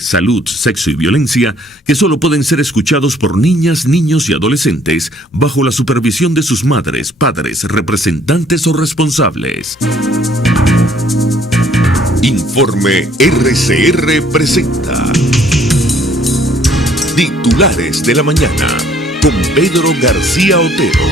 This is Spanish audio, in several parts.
salud, sexo y violencia que solo pueden ser escuchados por niñas, niños y adolescentes bajo la supervisión de sus madres, padres, representantes o responsables. Informe RCR presenta Titulares de la Mañana con Pedro García Otero.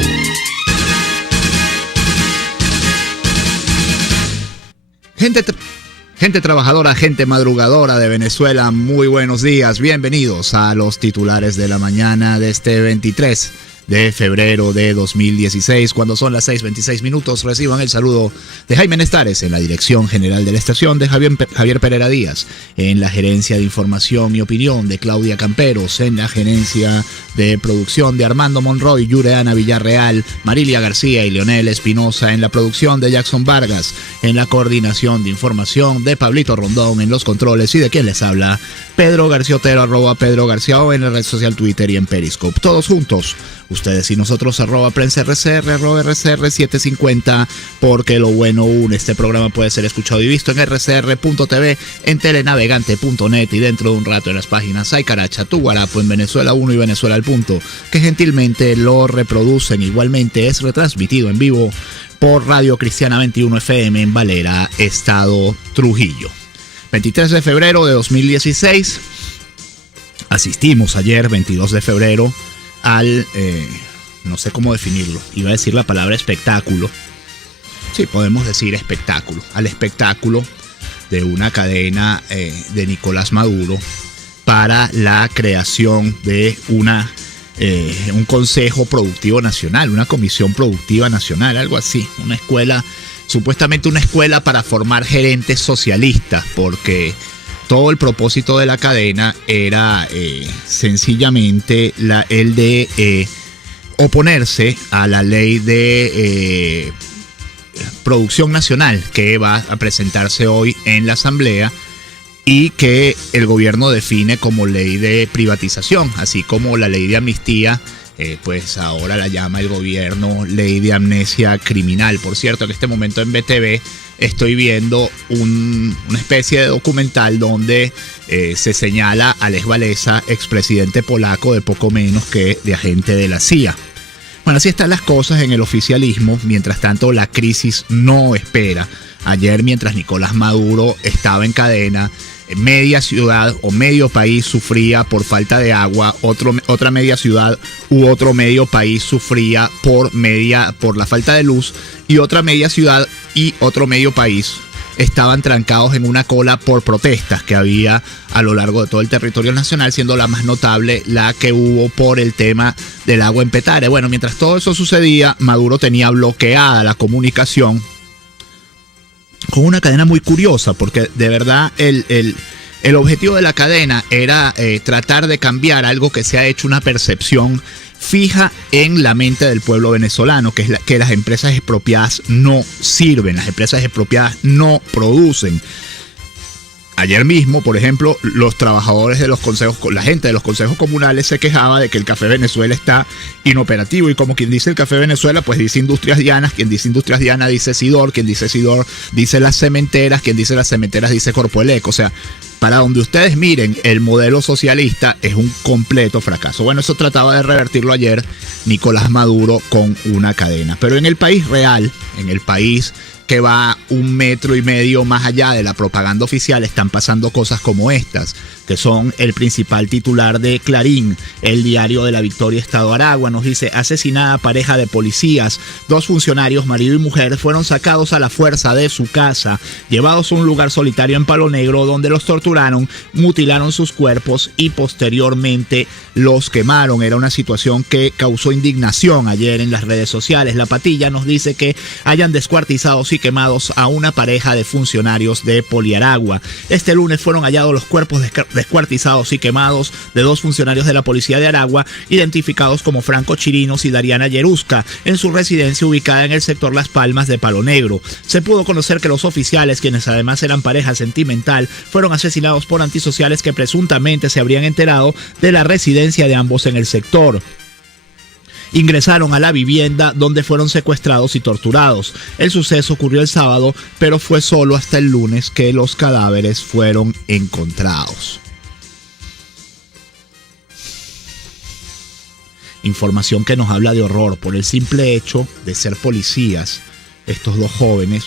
Gente trabajadora, gente madrugadora de Venezuela, muy buenos días. Bienvenidos a los titulares de la mañana de este 23 de febrero de 2016. Cuando son las 6:26, reciban el saludo de Jaime Nestares en la dirección general de la estación, de Javier Pereira Díaz en la gerencia de información y opinión, de Claudia Camperos en la gerencia de producción, de Armando Monroy, Yureana Villarreal, Marilia García y Leonel Espinosa en la producción, de Jackson Vargas en la coordinación de información, de Pablito Rondón en los controles y de quien les habla, Pedro García Otero, @Pedro García O en la red social Twitter y en Periscope. Todos juntos, ustedes y nosotros, @Prensa RCR, @RCR750, porque lo bueno une. Este programa puede ser escuchado y visto en rcr.tv, en telenavegante.net y dentro de un rato en las páginas Ay Caracha, Tu Guarapo, en Venezuela 1 y Venezuela al Punto, que gentilmente lo reproducen. Igualmente es retransmitido en vivo por Radio Cristiana 21 FM en Valera, Estado Trujillo. 23 de febrero de 2016, asistimos ayer, 22 de febrero, al, no sé cómo definirlo, iba a decir la palabra espectáculo, sí, podemos decir espectáculo, al espectáculo de una cadena de Nicolás Maduro para la creación de un Consejo Productivo Nacional, una Comisión Productiva Nacional, algo así, una escuela, supuestamente una escuela para formar gerentes socialistas, porque todo el propósito de la cadena era sencillamente el de oponerse a la ley de producción nacional que va a presentarse hoy en la Asamblea y que el gobierno define como ley de privatización, así como la ley de amnistía, pues ahora la llama el gobierno ley de amnesia criminal. Por cierto, en este momento en BTV estoy viendo una especie de documental donde se señala a Lech Walesa, expresidente polaco, de poco menos que de agente de la CIA. Bueno, así están las cosas en el oficialismo. Mientras tanto, la crisis no espera. Ayer, mientras Nicolás Maduro estaba en cadena, media ciudad o medio país sufría por falta de agua, otra media ciudad u otro medio país sufría por la falta de luz, y otra media ciudad y otro medio país estaban trancados en una cola por protestas que había a lo largo de todo el territorio nacional, siendo la más notable la que hubo por el tema del agua en Petare. Bueno, mientras todo eso sucedía, Maduro tenía bloqueada la comunicación con una cadena muy curiosa, porque de verdad el objetivo de la cadena era tratar de cambiar algo que se ha hecho una percepción fija en la mente del pueblo venezolano, que es que las empresas expropiadas no sirven, las empresas expropiadas no producen. Ayer mismo, por ejemplo, los trabajadores de los consejos, la gente de los consejos comunales se quejaba de que el Café Venezuela está inoperativo, y como quien dice el Café Venezuela, pues dice Industrias Diana, quien dice Industrias Diana dice Sidor, quien dice Sidor dice las cementeras, quien dice las cementeras dice Corpoelec. O sea, para donde ustedes miren, el modelo socialista es un completo fracaso. Bueno, eso trataba de revertirlo ayer Nicolás Maduro con una cadena. Pero en el país real, en el país que va 1,5 metros más allá de la propaganda oficial, están pasando cosas como estas, que son el principal titular de Clarín, el diario de la Victoria, Estado Aragua. Nos dice: asesinada pareja de policías, 2 funcionarios, marido y mujer, fueron sacados a la fuerza de su casa, llevados a un lugar solitario en Palo Negro, donde los torturaron, mutilaron sus cuerpos y posteriormente los quemaron. Era una situación que causó indignación ayer en las redes sociales. La Patilla nos dice que hayan descuartizado y quemados a una pareja de funcionarios de Poliaragua. Este lunes fueron hallados los cuerpos descuartizados y quemados de 2 funcionarios de la policía de Aragua, identificados como Franco Chirinos y Dariana Yerusca, en su residencia ubicada en el sector Las Palmas de Palo Negro. Se pudo conocer que los oficiales, quienes además eran pareja sentimental, fueron asesinados por antisociales que presuntamente se habrían enterado de la residencia de ambos en el sector. ingresaron a la vivienda donde fueron secuestrados y torturados. El suceso ocurrió el sábado, pero fue solo hasta el lunes que los cadáveres fueron encontrados. Información que nos habla de horror por el simple hecho de ser policías. Estos dos jóvenes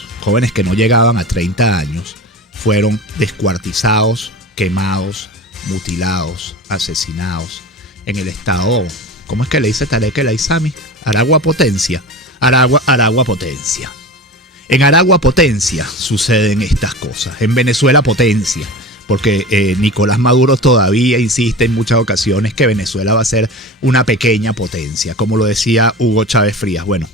que no llegaban a 30 años, fueron descuartizados, quemados, mutilados, asesinados en el estado, ¿cómo es que le dice Tarek El Aizami? Aragua Potencia. Aragua Potencia. En Aragua Potencia suceden estas cosas. En Venezuela Potencia. Porque Nicolás Maduro todavía insiste en muchas ocasiones que Venezuela va a ser una pequeña potencia, como lo decía Hugo Chávez Frías. Bueno,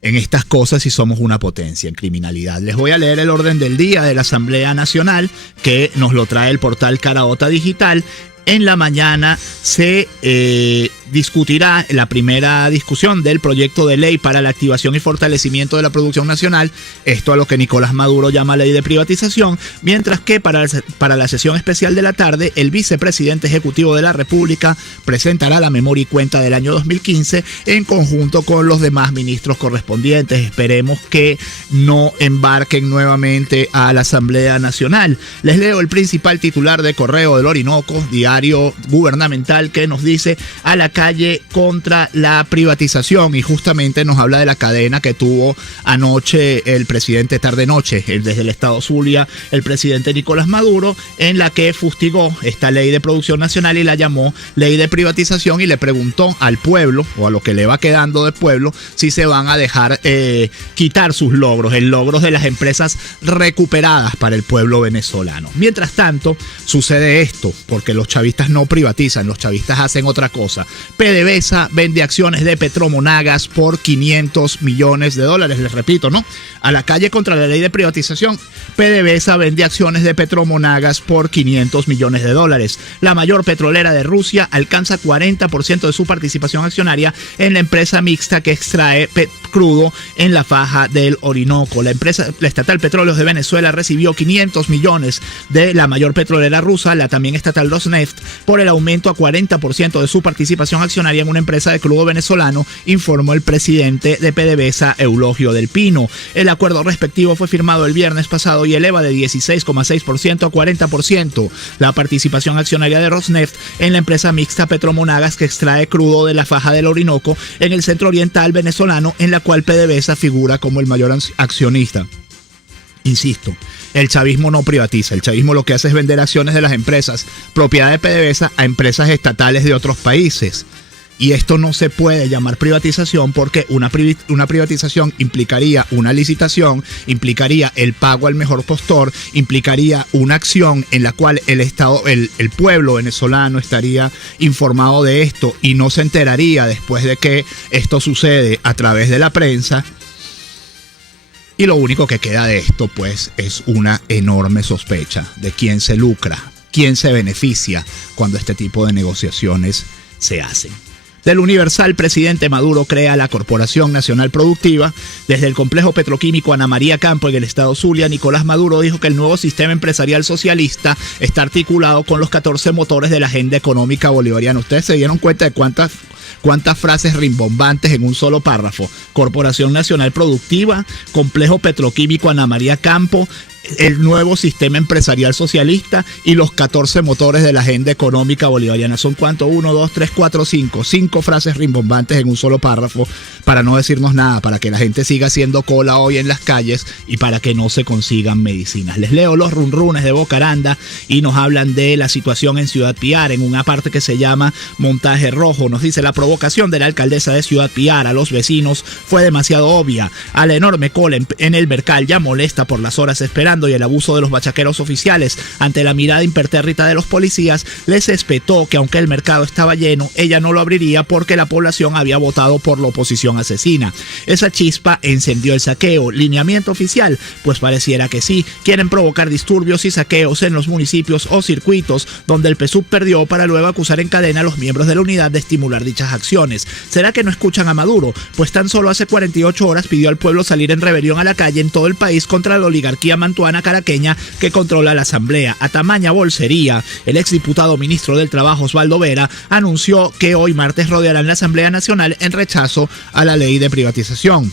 en estas cosas sí somos una potencia en criminalidad. Les voy a leer el orden del día de la Asamblea Nacional, que nos lo trae el portal Caraota Digital. En la mañana se discutirá la primera discusión del proyecto de ley para la activación y fortalecimiento de la producción nacional, esto a lo que Nicolás Maduro llama ley de privatización, mientras que para la sesión especial de la tarde, el vicepresidente ejecutivo de la República presentará la memoria y cuenta del año 2015 en conjunto con los demás ministros correspondientes. Esperemos que no embarquen nuevamente a la Asamblea Nacional. Les leo el principal titular de Correo del Orinoco, diario gubernamental, que nos dice: a la calle contra la privatización, y justamente nos habla de la cadena que tuvo anoche el presidente tarde-noche desde el estado Zulia, el presidente Nicolás Maduro, en la que fustigó esta ley de producción nacional y la llamó ley de privatización, y le preguntó al pueblo, o a lo que le va quedando del pueblo, si se van a dejar quitar sus logros, el logro de las empresas recuperadas para el pueblo venezolano. Mientras tanto, sucede esto, porque los chavistas no privatizan, los chavistas hacen otra cosa. PDVSA vende acciones de Petromonagas por $500 millones. Les repito, ¿no? A la calle contra la ley de privatización. PDVSA vende acciones de Petromonagas por $500 millones. La mayor petrolera de Rusia alcanza 40% de su participación accionaria en la empresa mixta que extrae crudo en la faja del Orinoco. La estatal Petróleos de Venezuela recibió 500 millones de la mayor petrolera rusa, la también estatal Rosneft, por el aumento a 40% de su participación accionaria en una empresa de crudo venezolano, informó el presidente de PDVSA, Eulogio del Pino. El acuerdo respectivo fue firmado el viernes pasado y eleva de 16,6% a 40% la participación accionaria de Rosneft en la empresa mixta Petromonagas que extrae crudo de la faja del Orinoco en el centro oriental venezolano, en la cual PDVSA figura como el mayor accionista. Insisto, el chavismo no privatiza, el chavismo lo que hace es vender acciones de las empresas propiedad de PDVSA a empresas estatales de otros países. Y esto no se puede llamar privatización, porque una privatización implicaría una licitación, implicaría el pago al mejor postor, implicaría una acción en la cual el Estado, el pueblo venezolano estaría informado de esto y no se enteraría después de que esto sucede a través de la prensa. Y lo único que queda de esto, pues, es una enorme sospecha de quién se lucra, quién se beneficia cuando este tipo de negociaciones se hacen. Del Universal, presidente Maduro crea la Corporación Nacional Productiva. Desde el complejo petroquímico Ana María Campo en el estado Zulia, Nicolás Maduro dijo que el nuevo sistema empresarial socialista está articulado con los 14 motores de la agenda económica bolivariana. Ustedes se dieron cuenta de cuántas frases rimbombantes en un solo párrafo. Corporación Nacional Productiva, complejo petroquímico Ana María Campo, el nuevo sistema empresarial socialista y los 14 motores de la agenda económica bolivariana. ¿Son cuánto? 1, 2, 3, 4, 5. 5 frases rimbombantes en un solo párrafo para no decirnos nada, para que la gente siga haciendo cola hoy en las calles y para que no se consigan medicinas. Les leo los runrunes de Bocaranda y nos hablan de la situación en Ciudad Piar, en una parte que se llama Montaje Rojo. Nos dice: la provocación de la alcaldesa de Ciudad Piar a los vecinos fue demasiado obvia. A la enorme cola en el Bercal, ya molesta por las horas esperando y el abuso de los bachaqueros oficiales ante la mirada impertérrita de los policías, les espetó que aunque el mercado estaba lleno, ella no lo abriría porque la población había votado por la oposición asesina. Esa chispa encendió el saqueo. ¿Lineamiento oficial? Pues pareciera que sí. Quieren provocar disturbios y saqueos en los municipios o circuitos donde el PSUV perdió, para luego acusar en cadena a los miembros de la unidad de estimular dichas acciones. ¿Será que no escuchan a Maduro? Pues tan solo hace 48 horas pidió al pueblo salir en rebelión a la calle en todo el país contra la oligarquía mantuana caraqueña que controla la asamblea. A tamaña bolsería, el exdiputado ministro del Trabajo Osvaldo Vera anunció que hoy martes rodearán la Asamblea Nacional en rechazo a la ley de privatización.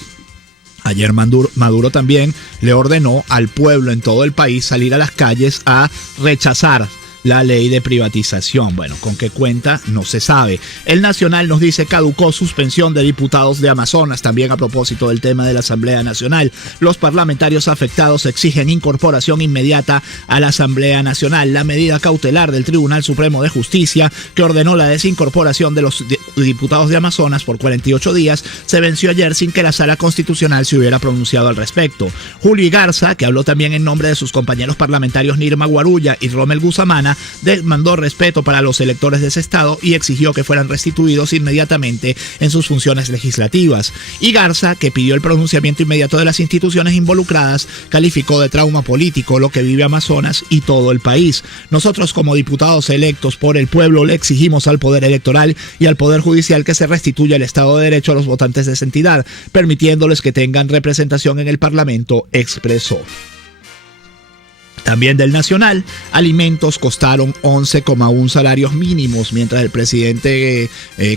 Ayer Maduro también le ordenó al pueblo en todo el país salir a las calles a rechazar la ley de privatización. Bueno, ¿con qué cuenta? No se sabe. El Nacional nos dice caducó suspensión de diputados de Amazonas. También a propósito del tema de la Asamblea Nacional, los parlamentarios afectados exigen incorporación inmediata a la Asamblea Nacional. La medida cautelar del Tribunal Supremo de Justicia, que ordenó la desincorporación de los diputados de Amazonas por 48 días, se venció ayer sin que la Sala Constitucional se hubiera pronunciado al respecto. Julio Garza, que habló también en nombre de sus compañeros parlamentarios Nirma Guarulla y Rommel Guzamana, demandó respeto para los electores de ese estado y exigió que fueran restituidos inmediatamente en sus funciones legislativas. Y Garza, que pidió el pronunciamiento inmediato de las instituciones involucradas, calificó de trauma político lo que vive Amazonas y todo el país. Nosotros, como diputados electos por el pueblo, le exigimos al Poder Electoral y al Poder Judicial que se restituya el Estado de Derecho a los votantes de esa entidad, permitiéndoles que tengan representación en el Parlamento, expresó. También del Nacional, alimentos costaron 11,1 salarios mínimos, mientras el presidente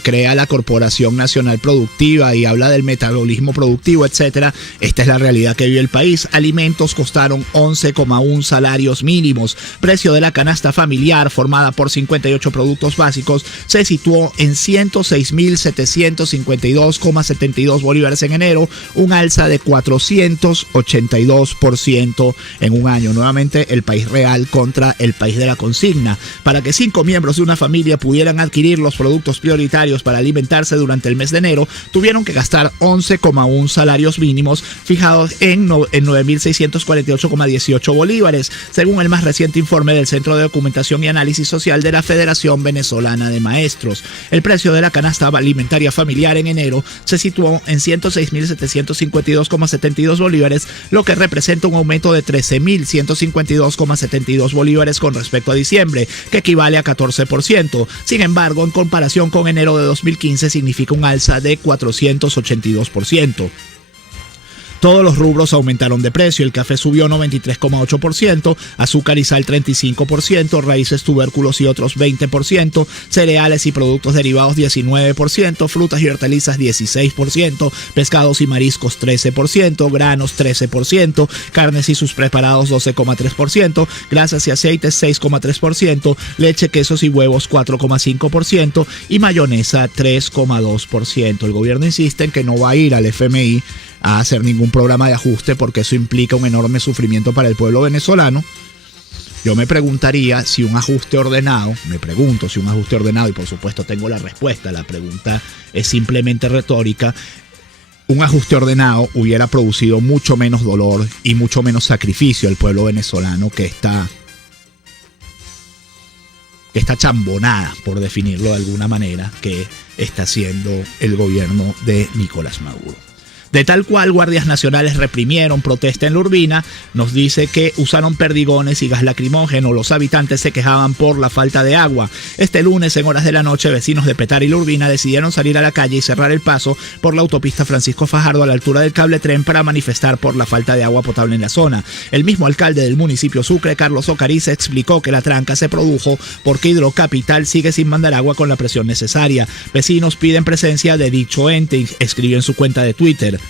crea la Corporación Nacional Productiva y habla del metabolismo productivo, etcétera. Esta es la realidad que vive el país. Alimentos costaron 11,1 salarios mínimos. Precio de la canasta familiar, formada por 58 productos básicos, se situó en 106.752,72 bolívares en enero, un alza de 482% en un año. Nuevamente, el país real contra el país de la consigna. Para que 5 miembros de una familia pudieran adquirir los productos prioritarios para alimentarse durante el mes de enero, tuvieron que gastar 11,1 salarios mínimos fijados en 9.648,18 bolívares, según el más reciente informe del Centro de Documentación y Análisis Social de la Federación Venezolana de Maestros. El precio de la canasta alimentaria familiar en enero se situó en 106.752,72 bolívares, lo que representa un aumento de 13.152,72 bolívares con respecto a diciembre, que equivale a 14%. Sin embargo, en comparación con enero de 2015, significa un alza de 482%. Todos los rubros aumentaron de precio. El café subió 93,8%, azúcar y sal 35%, raíces, tubérculos y otros 20%, cereales y productos derivados 19%, frutas y hortalizas 16%, pescados y mariscos 13%, granos 13%, carnes y sus preparados 12,3%, grasas y aceites 6,3%, leche, quesos y huevos 4,5% y mayonesa 3,2%. El gobierno insiste en que no va a ir al FMI a hacer ningún programa de ajuste porque eso implica un enorme sufrimiento para el pueblo venezolano. Yo me preguntaría si un ajuste ordenado, y por supuesto tengo la respuesta, la pregunta es simplemente retórica, un ajuste ordenado hubiera producido mucho menos dolor y mucho menos sacrificio al pueblo venezolano que esta chambonada, por definirlo de alguna manera, que está haciendo el gobierno de Nicolás Maduro. De tal cual, guardias nacionales reprimieron protesta en la Urbina. Nos dice que usaron perdigones y gas lacrimógeno. Los habitantes se quejaban por la falta de agua. Este lunes, en horas de la noche, vecinos de Petare y la Urbina decidieron salir a la calle y cerrar el paso por la autopista Francisco Fajardo a la altura del cable tren para manifestar por la falta de agua potable en la zona. El mismo alcalde del municipio Sucre, Carlos Ocariz, explicó que la tranca se produjo porque Hidrocapital sigue sin mandar agua con la presión necesaria. Vecinos piden presencia de dicho ente, escribió en su cuenta de Twitter.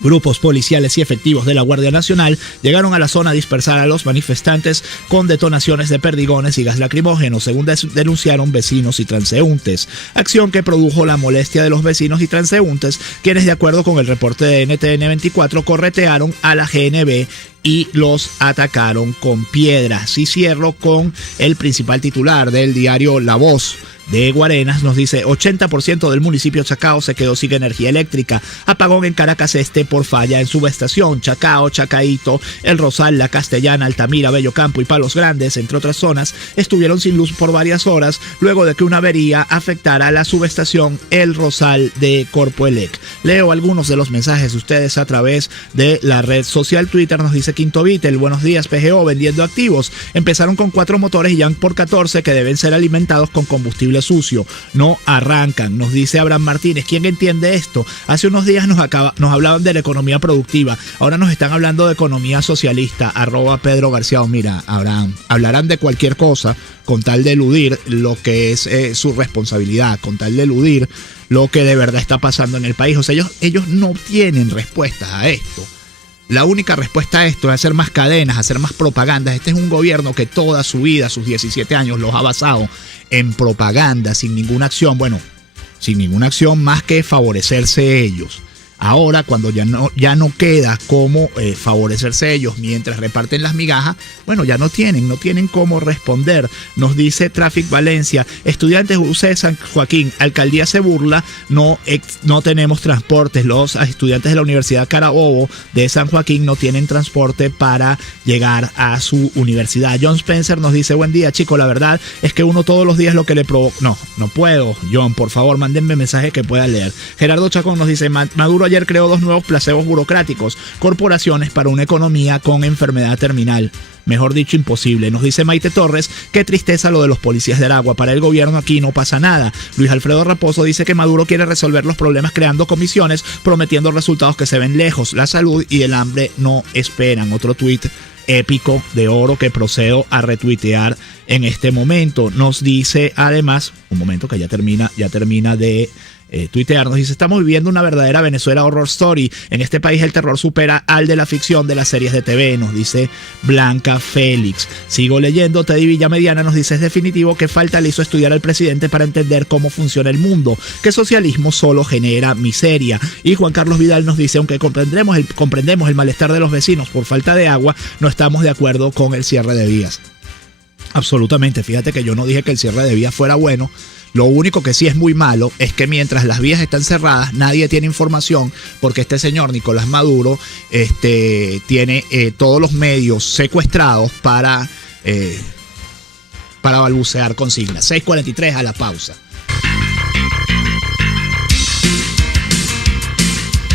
Grupos policiales y efectivos de la Guardia Nacional llegaron a la zona a dispersar a los manifestantes con detonaciones de perdigones y gas lacrimógeno, según denunciaron vecinos y transeúntes. Acción que produjo la molestia de los vecinos y transeúntes, quienes, de acuerdo con el reporte de NTN 24, corretearon a la GNB y los atacaron con piedras. Y cierro con el principal titular del diario La Voz de Guarenas. Nos dice: 80% del municipio Chacao se quedó sin energía eléctrica. Apagón en Caracas Este por falla en subestación. Chacao, Chacaíto, El Rosal, La Castellana, Altamira, Bellocampo y Palos Grandes, entre otras zonas, estuvieron sin luz por varias horas luego de que una avería afectara la subestación El Rosal de Corpoelec. Leo algunos de los mensajes de ustedes a través de la red social Twitter. Nos dice Quinto Vitel: buenos días, PGO, vendiendo activos. Empezaron con 4 motores y ya por 14 que deben ser alimentados con combustible sucio. No arrancan. Nos dice Abraham Martínez: ¿quién entiende esto? Hace unos días nos hablaban de la economía productiva. Ahora nos están hablando de economía socialista. @Pedro García. Mira, Abraham, hablarán de cualquier cosa con tal de eludir lo que es su responsabilidad, con tal de eludir lo que de verdad está pasando en el país. O sea, ellos no tienen respuestas a esto. La única respuesta a esto es hacer más cadenas, hacer más propagandas. Este es un gobierno que toda su vida, sus 17 años, los ha basado en propaganda, sin ninguna acción. Bueno, sin ninguna acción más que favorecerse ellos. Ahora, cuando ya no queda cómo favorecerse ellos mientras reparten las migajas, bueno, ya no tienen cómo responder. Nos dice Traffic Valencia, estudiantes UC San Joaquín, alcaldía se burla, no tenemos transportes. Los estudiantes de la Universidad Carabobo de San Joaquín no tienen transporte para llegar a su universidad. John Spencer nos dice, buen día, chico, la verdad es que uno todos los días lo que le provoca... No puedo, John, por favor, mándenme mensajes que pueda leer. Gerardo Chacón nos dice, Maduro ayer creó 2 nuevos placebos burocráticos, corporaciones para una economía con enfermedad terminal. Mejor dicho, imposible. Nos dice Maite Torres, qué tristeza lo de los policías de Aragua. Para el gobierno aquí no pasa nada. Luis Alfredo Raposo dice que Maduro quiere resolver los problemas creando comisiones, prometiendo resultados que se ven lejos. La salud y el hambre no esperan. Otro tuit épico de oro que procedo a retuitear en este momento. Nos dice además, un momento que ya termina de tuitear, nos dice, estamos viviendo una verdadera Venezuela horror story. En este país el terror supera al de la ficción de las series de TV, nos dice Blanca Félix. Sigo leyendo. Teddy Villamediana nos dice, es definitivo que falta le hizo estudiar al presidente para entender cómo funciona el mundo, que socialismo solo genera miseria. Y Juan Carlos Vidal nos dice, aunque comprendemos el malestar de los vecinos por falta de agua, no estamos de acuerdo con el cierre de vías. Absolutamente, fíjate que yo no dije que el cierre de vías fuera bueno. Lo único que sí es muy malo es que mientras las vías están cerradas, nadie tiene información, porque este señor Nicolás Maduro tiene todos los medios secuestrados para balbucear consignas. 6:43 a la pausa.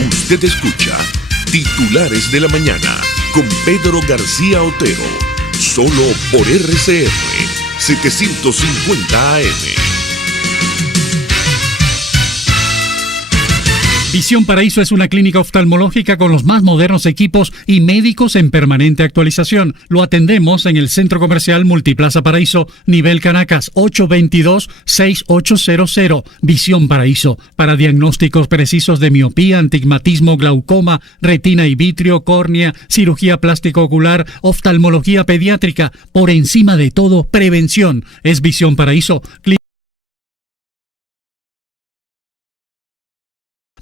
Usted escucha Titulares de la Mañana con Pedro García Otero, solo por RCR 750 AM. Visión Paraíso es una clínica oftalmológica con los más modernos equipos y médicos en permanente actualización. Lo atendemos en el Centro Comercial Multiplaza Paraíso, nivel Caracas, 822-6800. Visión Paraíso, para diagnósticos precisos de miopía, astigmatismo, glaucoma, retina y vitrio, córnea, cirugía plástico-ocular, oftalmología pediátrica. Por encima de todo, prevención. Es Visión Paraíso.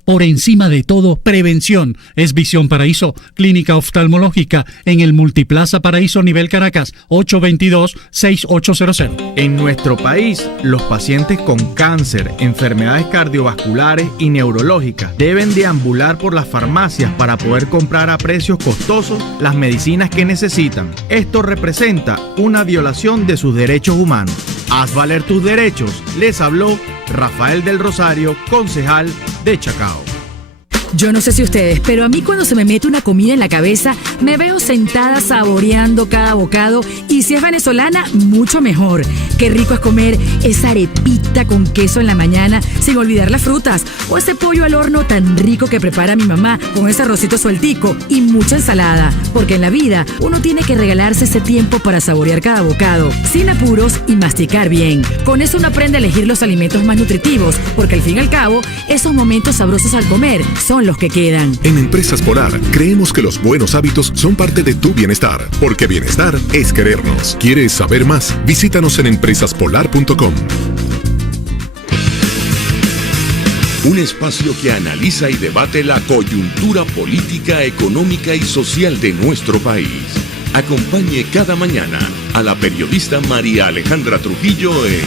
Por encima de todo, prevención. Es Visión Paraíso, clínica oftalmológica en el Multiplaza Paraíso, nivel Caracas, 822-6800. En nuestro país, los pacientes con cáncer, enfermedades cardiovasculares y neurológicas deben deambular por las farmacias para poder comprar a precios costosos las medicinas que necesitan. Esto representa una violación de sus derechos humanos. Haz valer tus derechos. Les habló Rafael del Rosario, concejal de Chacao. Yo no sé si ustedes, pero a mí cuando se me mete una comida en la cabeza, me veo sentada saboreando cada bocado, y si es venezolana, mucho mejor. Qué rico es comer esa arepita con queso en la mañana, sin olvidar las frutas, o ese pollo al horno tan rico que prepara mi mamá con ese arrocito sueltico y mucha ensalada, porque en la vida uno tiene que regalarse ese tiempo para saborear cada bocado, sin apuros y masticar bien. Con eso uno aprende a elegir los alimentos más nutritivos, porque al fin y al cabo, esos momentos sabrosos al comer son los que quedan. En Empresas Polar creemos que los buenos hábitos son parte de tu bienestar, porque bienestar es querernos. ¿Quieres saber más? Visítanos en empresaspolar.com. Un espacio que analiza y debate la coyuntura política, económica y social de nuestro país. Acompañe cada mañana a la periodista María Alejandra Trujillo en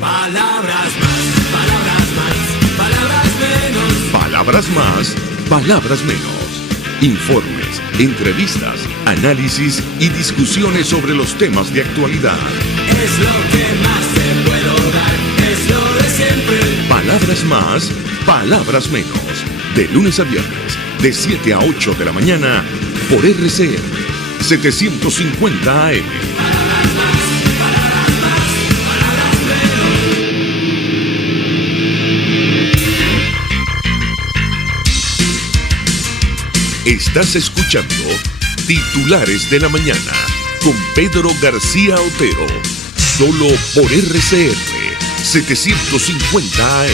Palabras Más, Palabras Más, Palabras Menos. Palabras Más, Palabras Menos. Informes, entrevistas, análisis y discusiones sobre los temas de actualidad. Es lo que más te puedo dar, es lo de siempre. Palabras Más, Palabras Menos. De lunes a viernes, de 7 a 8 de la mañana, por RCR 750 AM. Estás escuchando Titulares de la Mañana con Pedro García Otero, solo por RCR 750 AM.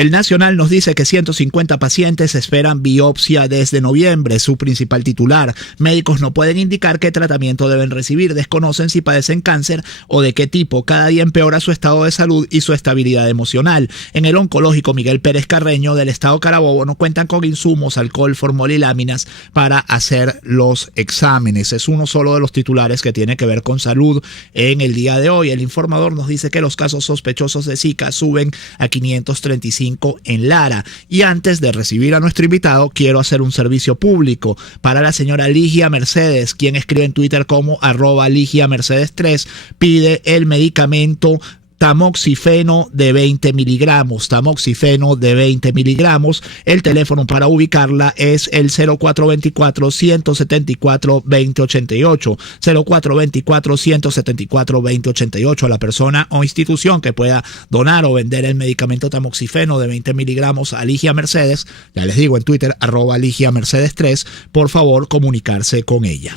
El Nacional nos dice que 150 pacientes esperan biopsia desde noviembre. Su principal titular: médicos no pueden indicar qué tratamiento deben recibir, desconocen si padecen cáncer o de qué tipo. Cada día empeora su estado de salud y su estabilidad emocional. En el oncológico Miguel Pérez Carreño del estado Carabobo no cuentan con insumos, alcohol, formol y láminas para hacer los exámenes. Es uno solo de los titulares que tiene que ver con salud en el día de hoy. El Informador nos dice que los casos sospechosos de Zika suben a 535 en Lara. Y antes de recibir a nuestro invitado, quiero hacer un servicio público para la señora Ligia Mercedes, quien escribe en Twitter como @LigiaMercedes3, pide el medicamento tamoxifeno de 20 miligramos, tamoxifeno de 20 miligramos. El teléfono para ubicarla es el 0424-174-2088, 0424-174-2088. A la persona o institución que pueda donar o vender el medicamento tamoxifeno de 20 miligramos a Ligia Mercedes, ya les digo en Twitter, @LigiaMercedes3, por favor comunicarse con ella.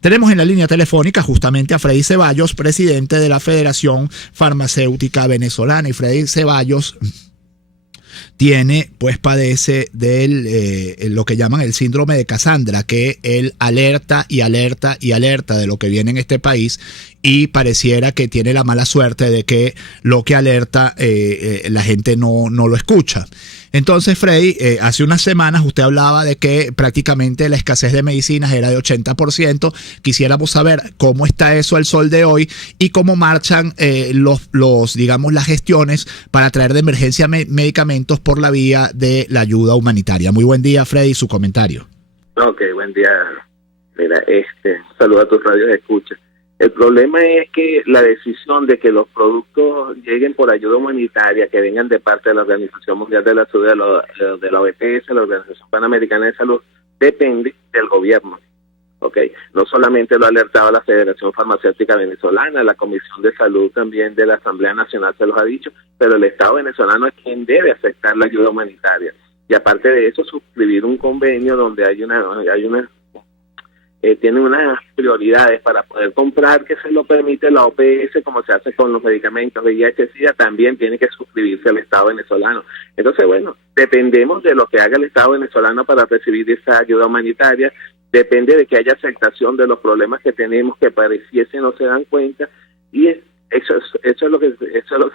Tenemos en la línea telefónica justamente a Freddy Ceballos, presidente de la Federación Farmacéutica Venezolana. Y Freddy Ceballos padece del lo que llaman el síndrome de Cassandra, que él alerta y alerta y alerta de lo que viene en este país, y pareciera que tiene la mala suerte de que lo que alerta la gente no lo escucha. Entonces, Freddy, hace unas semanas usted hablaba de que prácticamente la escasez de medicinas era de 80%. Quisiéramos saber cómo está eso al sol de hoy y cómo marchan digamos, las gestiones para traer de emergencia medicamentos por la vía de la ayuda humanitaria. Muy buen día, Freddy, su comentario. Ok, buen día. Mira, saluda a tus radios de escucha. El problema es que la decisión de que los productos lleguen por ayuda humanitaria, que vengan de parte de la Organización Mundial de la Salud, de la OPS, la Organización Panamericana de Salud, depende del gobierno. Okay. No solamente lo ha alertado la Federación Farmacéutica Venezolana, la Comisión de Salud también de la Asamblea Nacional se los ha dicho, pero el Estado venezolano es quien debe aceptar la ayuda humanitaria. Y aparte de eso, suscribir un convenio donde tiene unas prioridades para poder comprar, que se lo permite la OPS, como se hace con los medicamentos de VIH-Sida, también tiene que suscribirse el Estado venezolano. Entonces, bueno, dependemos de lo que haga el Estado venezolano para recibir esa ayuda humanitaria, depende de que haya aceptación de los problemas que tenemos, que pareciese no se dan cuenta, y eso es lo que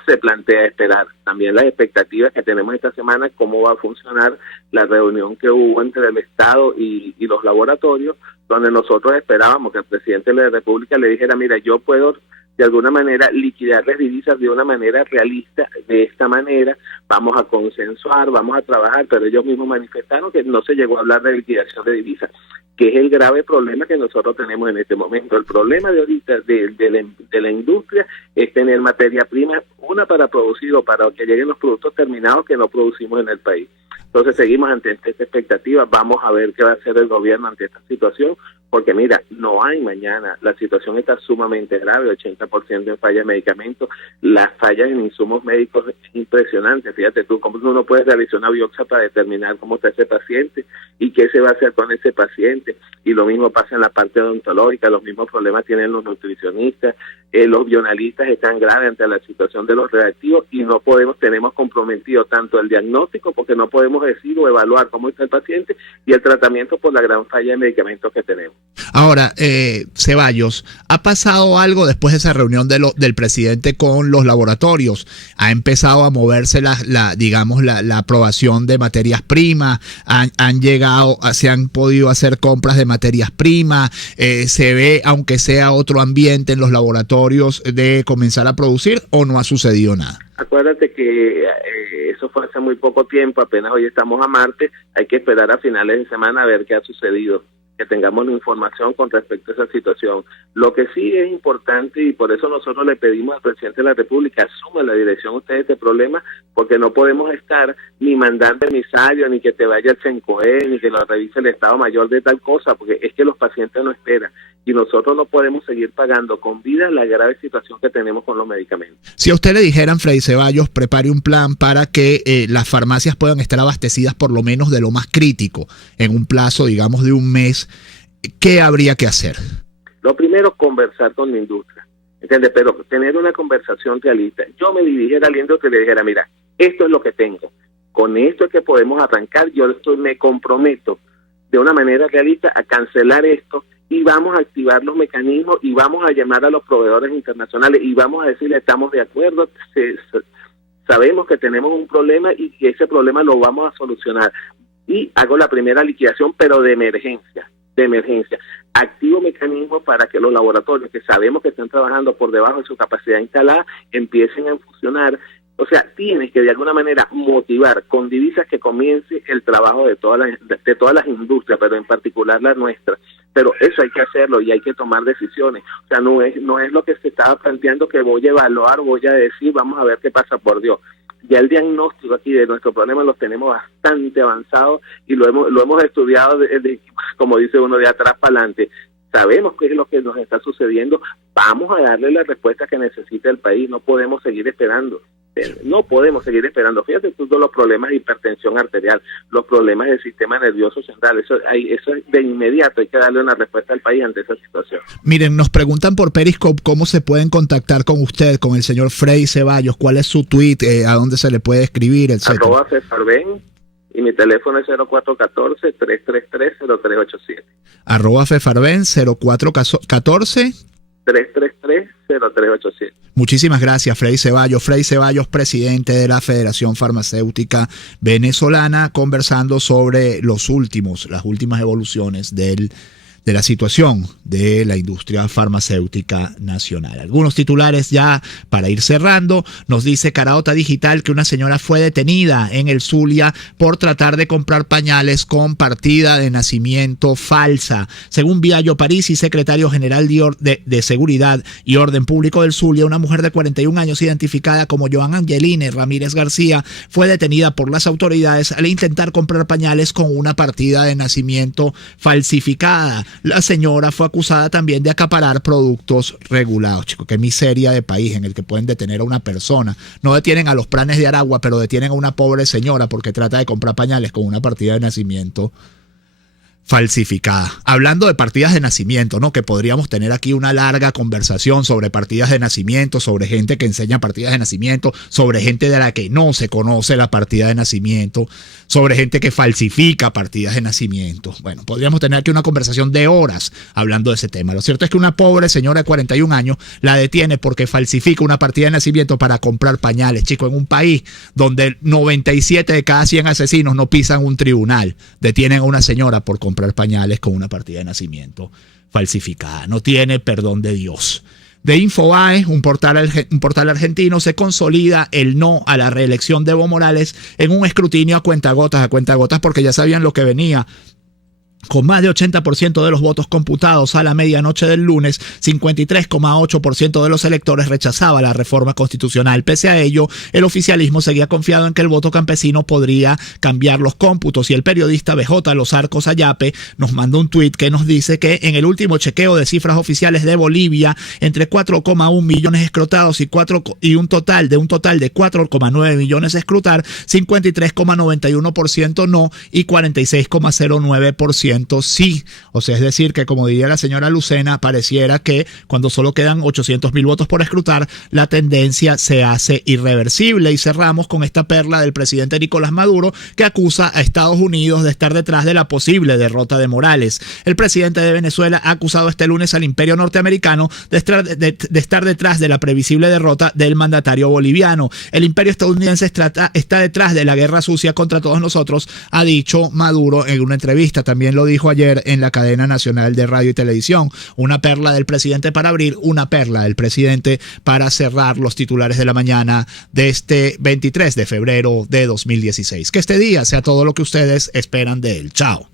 se plantea esperar. También las expectativas que tenemos esta semana, cómo va a funcionar la reunión que hubo entre el Estado y los laboratorios, donde nosotros esperábamos que el presidente de la República le dijera: mira, yo puedo de alguna manera liquidar las divisas de una manera realista, de esta manera vamos a consensuar, vamos a trabajar, pero ellos mismos manifestaron que no se llegó a hablar de liquidación de divisas, que es el grave problema que nosotros tenemos en este momento. El problema de ahorita de la industria es tener materia prima, una para producir o para que lleguen los productos terminados que no producimos en el país. Entonces seguimos ante esta expectativa, vamos a ver qué va a hacer el gobierno ante esta situación, porque mira, no hay mañana, la situación está sumamente grave, 80% en falla de medicamentos, las fallas en insumos médicos es impresionante. Fíjate tú, cómo uno puede realizar una biopsia para determinar cómo está ese paciente y qué se va a hacer con ese paciente, y lo mismo pasa en la parte odontológica, los mismos problemas tienen los nutricionistas, los bionalistas están graves ante la situación de los reactivos y tenemos comprometido tanto el diagnóstico, porque no podemos decir o evaluar cómo está el paciente, y el tratamiento por la gran falla de medicamentos que tenemos. Ahora, Ceballos, ¿ha pasado algo después de esa reunión del presidente con los laboratorios? ¿Ha empezado a moverse la aprobación de materias primas? ¿Se han podido hacer compras de materias primas? ¿Se ve, aunque sea otro ambiente en los laboratorios, de comenzar a producir, o no ha sucedido nada? Acuérdate que eso fue hace muy poco tiempo, apenas hoy estamos a martes, hay que esperar a finales de semana a ver qué ha sucedido, que tengamos la información con respecto a esa situación. Lo que sí es importante, y por eso nosotros le pedimos al presidente de la República: asuma la dirección usted de este problema, porque no podemos estar ni mandando emisario, ni que te vaya al CENCOE, ni que lo revise el Estado Mayor de tal cosa, porque es que los pacientes no esperan, y nosotros no podemos seguir pagando con vida la grave situación que tenemos con los medicamentos. Si a usted le dijeran, Freddy Ceballos, prepare un plan para que las farmacias puedan estar abastecidas por lo menos de lo más crítico en un plazo, digamos, de un mes, ¿qué habría que hacer? Lo primero, conversar con la industria, ¿entiendes? Pero tener una conversación realista. Yo me dirigiera al industria y le dijera: mira, esto es lo que tengo, con esto es que podemos arrancar. Me comprometo de una manera realista a cancelar esto y vamos a activar los mecanismos y vamos a llamar a los proveedores internacionales y vamos a decirle estamos de acuerdo, sabemos que tenemos un problema y que ese problema lo vamos a solucionar. Y hago la primera liquidación, pero de emergencia. Activo mecanismos para que los laboratorios que sabemos que están trabajando por debajo de su capacidad instalada empiecen a funcionar. O sea, tienes que de alguna manera motivar con divisas que comience el trabajo de todas las industrias, pero en particular la nuestra. Pero eso hay que hacerlo y hay que tomar decisiones. O sea, no es lo que se estaba planteando que voy a evaluar, voy a decir, vamos a ver qué pasa, por Dios. Ya el diagnóstico aquí de nuestro problema los tenemos bastante avanzado y lo hemos estudiado, como dice uno, de atrás para adelante. Sabemos qué es lo que nos está sucediendo. Vamos a darle la respuesta que necesita el país. No podemos seguir esperando. Fíjate todos los problemas de hipertensión arterial, los problemas del sistema nervioso central. Eso de inmediato hay que darle una respuesta al país ante esa situación. Miren, nos preguntan por Periscope cómo se pueden contactar con usted, con el señor Freddy Ceballos. ¿Cuál es su tweet? ¿A dónde se le puede escribir? Etcétera. @fefarben y mi teléfono es 0414-333-0387. @fefarben 0414 333-0387. Muchísimas gracias, Freddy Ceballos. Freddy Ceballos, presidente de la Federación Farmacéutica Venezolana, conversando sobre las últimas evoluciones de la situación de la industria farmacéutica nacional. Algunos titulares ya para ir cerrando. Nos dice Caraota Digital que una señora fue detenida en el Zulia por tratar de comprar pañales con partida de nacimiento falsa. Según Viallo Parisi, secretario general de Seguridad y Orden Público del Zulia, una mujer de 41 años identificada como Joan Angeline Ramírez García fue detenida por las autoridades al intentar comprar pañales con una partida de nacimiento falsificada. La señora fue acusada también de acaparar productos regulados. Chico, qué miseria de país en el que pueden detener a una persona. No detienen a los Pranes de Aragua, pero detienen a una pobre señora porque trata de comprar pañales con una partida de nacimiento falsificada. Hablando de partidas de nacimiento, ¿no? Que podríamos tener aquí una larga conversación sobre partidas de nacimiento, sobre gente que enseña partidas de nacimiento, sobre gente de la que no se conoce la partida de nacimiento, sobre gente que falsifica partidas de nacimiento. Bueno, podríamos tener aquí una conversación de horas hablando de ese tema. Lo cierto es que una pobre señora de 41 años la detiene porque falsifica una partida de nacimiento para comprar pañales. Chico, en un país donde 97 de cada 100 asesinos no pisan un tribunal, detienen a una señora por comprar pañales con una partida de nacimiento falsificada. No tiene perdón de Dios. De Infobae, un portal argentino, se consolida el no a la reelección de Evo Morales en un escrutinio a cuentagotas, porque ya sabían lo que venía. Con más de 80% de los votos computados a la medianoche del lunes, 53,8% de los electores rechazaba la reforma constitucional. Pese a ello, el oficialismo seguía confiado en que el voto campesino podría cambiar los cómputos, y el periodista BJ Los Arcos Ayape nos manda un tuit que nos dice que en el último chequeo de cifras oficiales de Bolivia, entre 4,1 millones escrutados y un total de 4,9 millones de escrutar, 53,91% no y 46,09% sí. O sea, es decir que, como diría la señora Lucena, pareciera que cuando solo quedan 800.000 votos por escrutar, la tendencia se hace irreversible. Y cerramos con esta perla del presidente Nicolás Maduro, que acusa a Estados Unidos de estar detrás de la posible derrota de Morales. El presidente de Venezuela ha acusado este lunes al imperio norteamericano de estar detrás de la previsible derrota del mandatario boliviano. El imperio estadounidense está detrás de la guerra sucia contra todos nosotros, ha dicho Maduro en una entrevista. También lo dijo ayer en la cadena nacional de radio y televisión. Una perla del presidente para abrir, una perla del presidente para cerrar los titulares de la mañana de este 23 de febrero de 2016. Que este día sea todo lo que ustedes esperan de él. Chao.